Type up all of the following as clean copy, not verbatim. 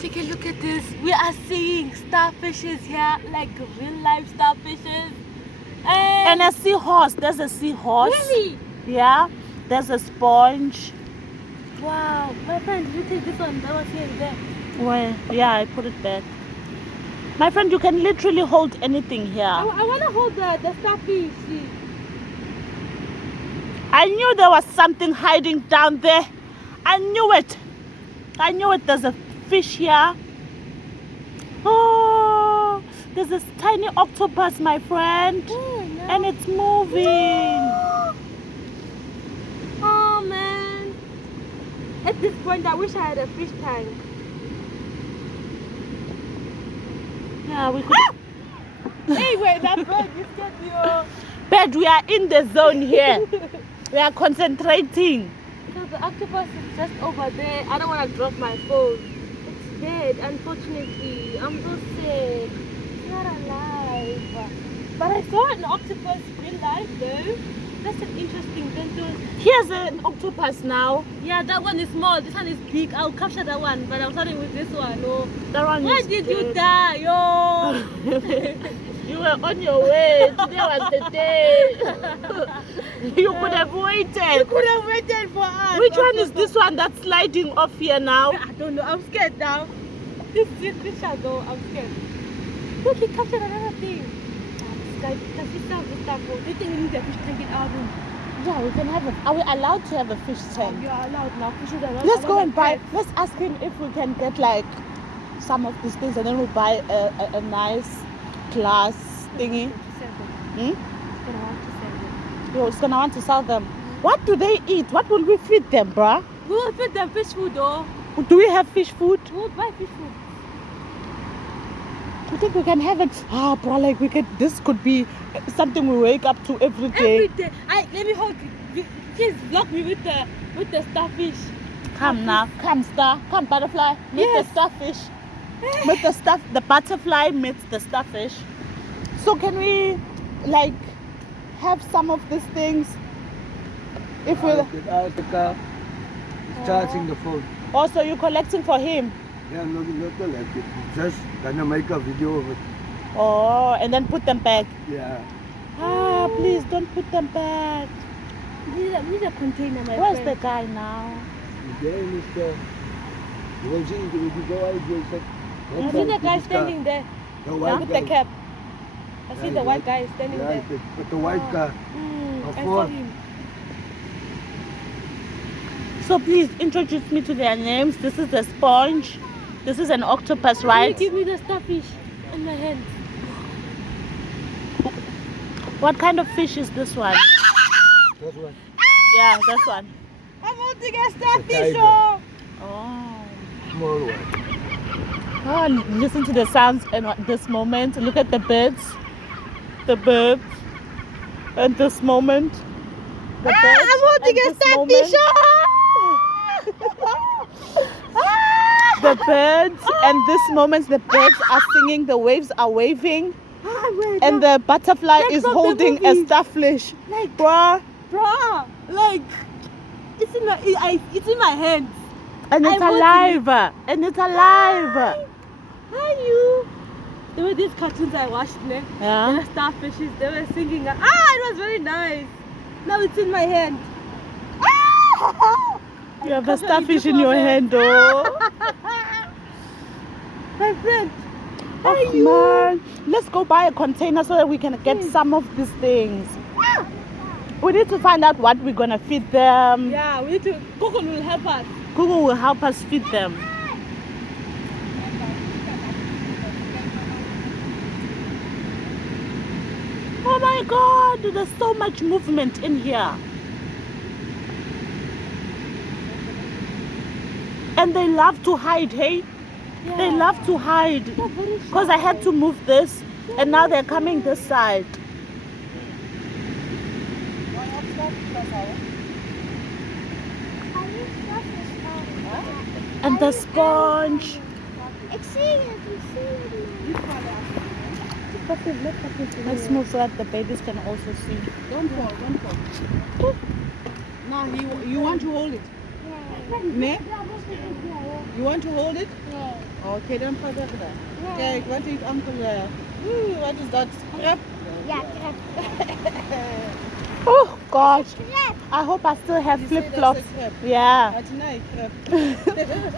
Take a look at this. We are seeing starfishes here, like real life starfishes. And a seahorse. There's a seahorse. Really? Yeah. There's a sponge. Wow. My friend, did you take this one? That was here and there. Well, yeah, I put it back. My friend, you can literally hold anything here. I want to hold the starfish. I knew there was something hiding down there. I knew it. I knew it. There's a fish here. Oh, there's this tiny octopus, my friend. Oh, no. And it's moving. Oh, man. At this point, I wish I had a fish tank. Yeah, we could. Hey, wait, that bird, you scared me. But we are in the zone here. We are concentrating. So the octopus is just over there. I don't want to drop my phone. It's dead, unfortunately. I'm so sick. It's not alive. But I saw an octopus real life though. That's an interesting thing too. Here's an octopus now. Yeah, that one is small. This one is big. I'll capture that one, but I'm starting with this one. Oh. That one Why is did you dead. die? Yo. You were on your way. Today was the day. You could have You waited. could have waited for us. Which one is this one that's sliding off here now? I don't know. I'm scared now. This shall go. I'm scared. Look, he captured another thing. Does this sound this stuff? Do you think we need a fish tank in our room? Yeah, we can have a. Are we allowed to have a fish tank? You are allowed now. Fishes are not. Let's go allowed and like buy. pets. Let's ask him if we can get like some of these things, and then we'll buy a nice glass thingy. Hmm? Yo, it's gonna want to sell them. What do they eat? What will we feed them, bruh? We will feed them fish food though. Do we have fish food? We will buy fish food. You think we can have it? Ah, bro, like we could. This could be something we wake up to every day. Every day. Let me hold it. Please block me with the starfish. Come now, come star, come butterfly. Meet Yes. the starfish. Meet the stuff. The butterfly meets the starfish. So can we, like, have some of these things? If we Out of the car, charging the phone. also you collecting for him. Yeah, not like it. Just gonna make a video of it. Oh, and then put them back. Yeah. Ah, please don't put them back. We need a container, my Where's the friend. guy now? There is the. You will see if you go out, you'll say. I see the guy standing there The white with guy. the cap. I see Yeah, the the white white- guy standing Yeah, there. but the white car. I saw Ford. him. So please introduce me to their names. This is the sponge. This is an octopus, Can right? you give me the starfish in my hand? What kind of fish is this one? That's one. Yeah, this one. I'm holding a starfish. tiger. Oh. Oh. Small one. Oh, listen to the sounds in this moment. Look at the birds. The birds. At this moment. The birds. I'm holding at a this starfish. moment. The birds, and this moment the birds are singing, the waves are waving, and the butterfly Like is from the holding a movies. starfish. Like, Bruh. bruh, like, it's in my hands. And it's I'm holding alive. And it's alive. Hi, you. There were these cartoons I watched, ne? There Yeah. were starfishes, they were singing. It was very nice. Now it's in my hand. You have a starfish in your hand, oh. My friend. Oh man, let's go buy a container so that we can get some of these things. We need to find out what we're gonna feed them. Yeah, we need to. Coco will help us. Google will help us feed them. Oh my God, there's so much movement in here. And they love to hide, hey? Yeah. They love to hide. They're very Because I had to move this, and now they're coming this side. And the sponge. Let's move so that the babies can also see. Don't fall, don't fall. Now you want to hold it. Ne? You want to hold it? Okay, then put it there. Okay, what is Uncle there? Ooh, what is that? Crap? Oh gosh. I hope I still have flip flops. Yeah. That's nice.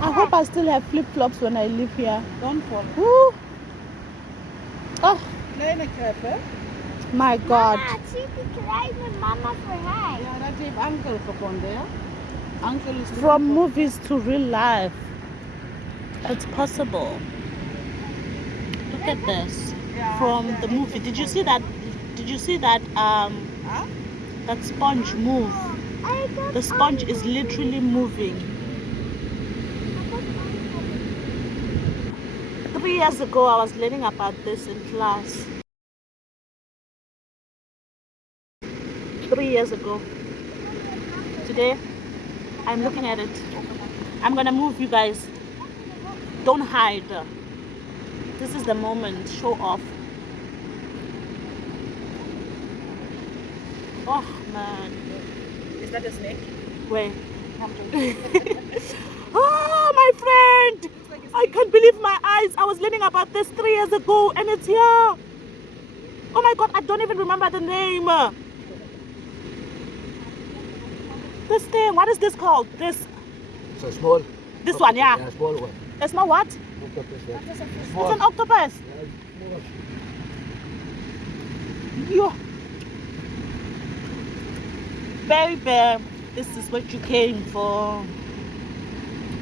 I hope I still have flip flops when I live here. Don't fall. Woo. Oh Kleine krab, hè? my god. Mama, zie die kleine mama voorbij. Ja, dat heeft Uncle gevonden, ja? Uncle is From movies to real life. It's possible. Look at this. From the movie. Did you see that? Did you see that that sponge move? The sponge is literally moving. 3 years ago I was learning about this in class. 3 years ago. Today I'm looking at it. I'm gonna move, you guys. Don't hide. This is the moment. Show off. Oh man. Is that a snake? Wait. Oh my friend! I can't believe my eyes. I was learning about this 3 years ago and it's here. Oh my god, I don't even remember the name. This thing, what is this called? This It's a small. This one, yeah. Yeah, small one. It's not what? Octopus, yeah. It's an octopus. You baby, this is what you came for.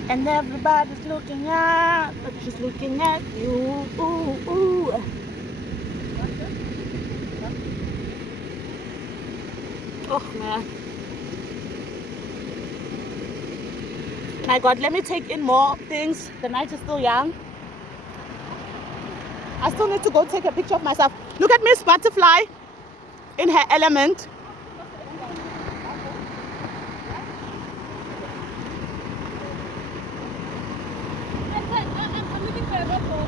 And everybody's looking at, but she's looking at you. Ooh, ooh. Oh man. My god, let me take in more things. The night is still young. I still need to go take a picture of myself. Look at Miss Butterfly in her element. I'm looking for a bottle.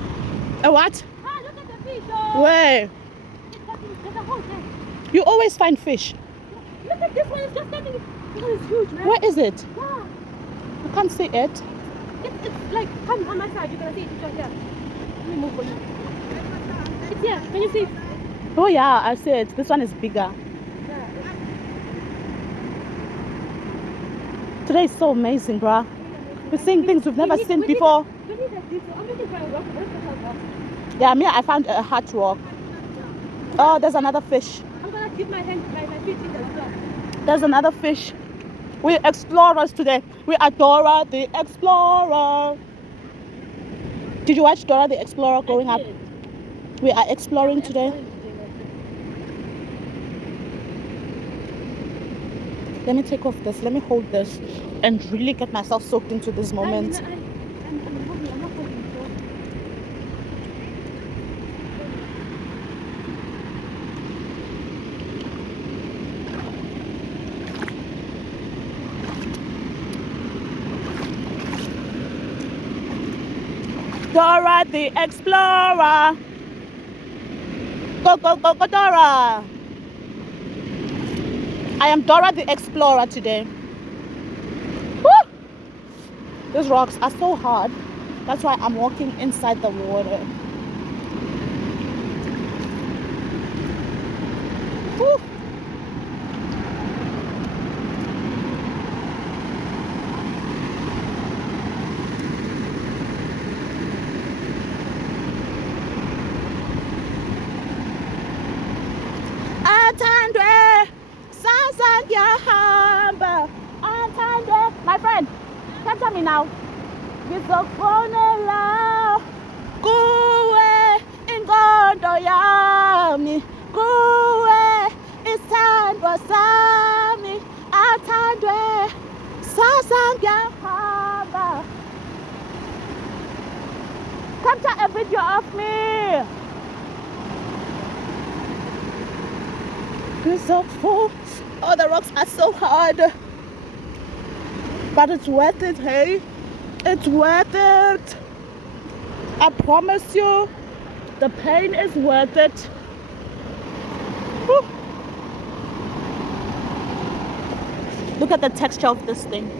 A what? Ah, look at the fish. Oh. Where? There's a hole there. You always find fish. Look at this one. It's just standing. This one is huge, man. Where is it? Yeah. I can't see it. It's like, come on my side. You're gonna see it. It's right here. Let me move for you. It's here. Can you see it? Oh yeah, I see it. This one is bigger. Yeah. Today is so amazing, bruh. We're seeing things we've never seen before. We need a diesel. I'm looking for a rock. Where's the rock? Yeah, me, I found a hard rock. Oh, there's another fish. I'm gonna dip my feet in the water. There's another fish. We're explorers today. We are Dora the Explorer. Did you watch Dora the Explorer growing up? We are exploring today. Let me take off this. Let me hold this and really get myself soaked into this moment. I'm not holding it. Dora the Explorer. Go, go, go, go, Dora. I am Dora the Explorer today. Woo! These rocks are so hard. That's why I'm walking inside the water. Woo! Atandwe, sasangiyahamba. Atandwe, my friend, capture me now. Ngizokufonela kuwe ingqondo yami, kuwe isandwa sami. Atandwe, sasangiyahamba. Capture a video of me. Oh, the rocks are so hard, but it's worth it. Hey, it's worth it. I promise you, the pain is worth it. Whew. Look at the texture of this thing.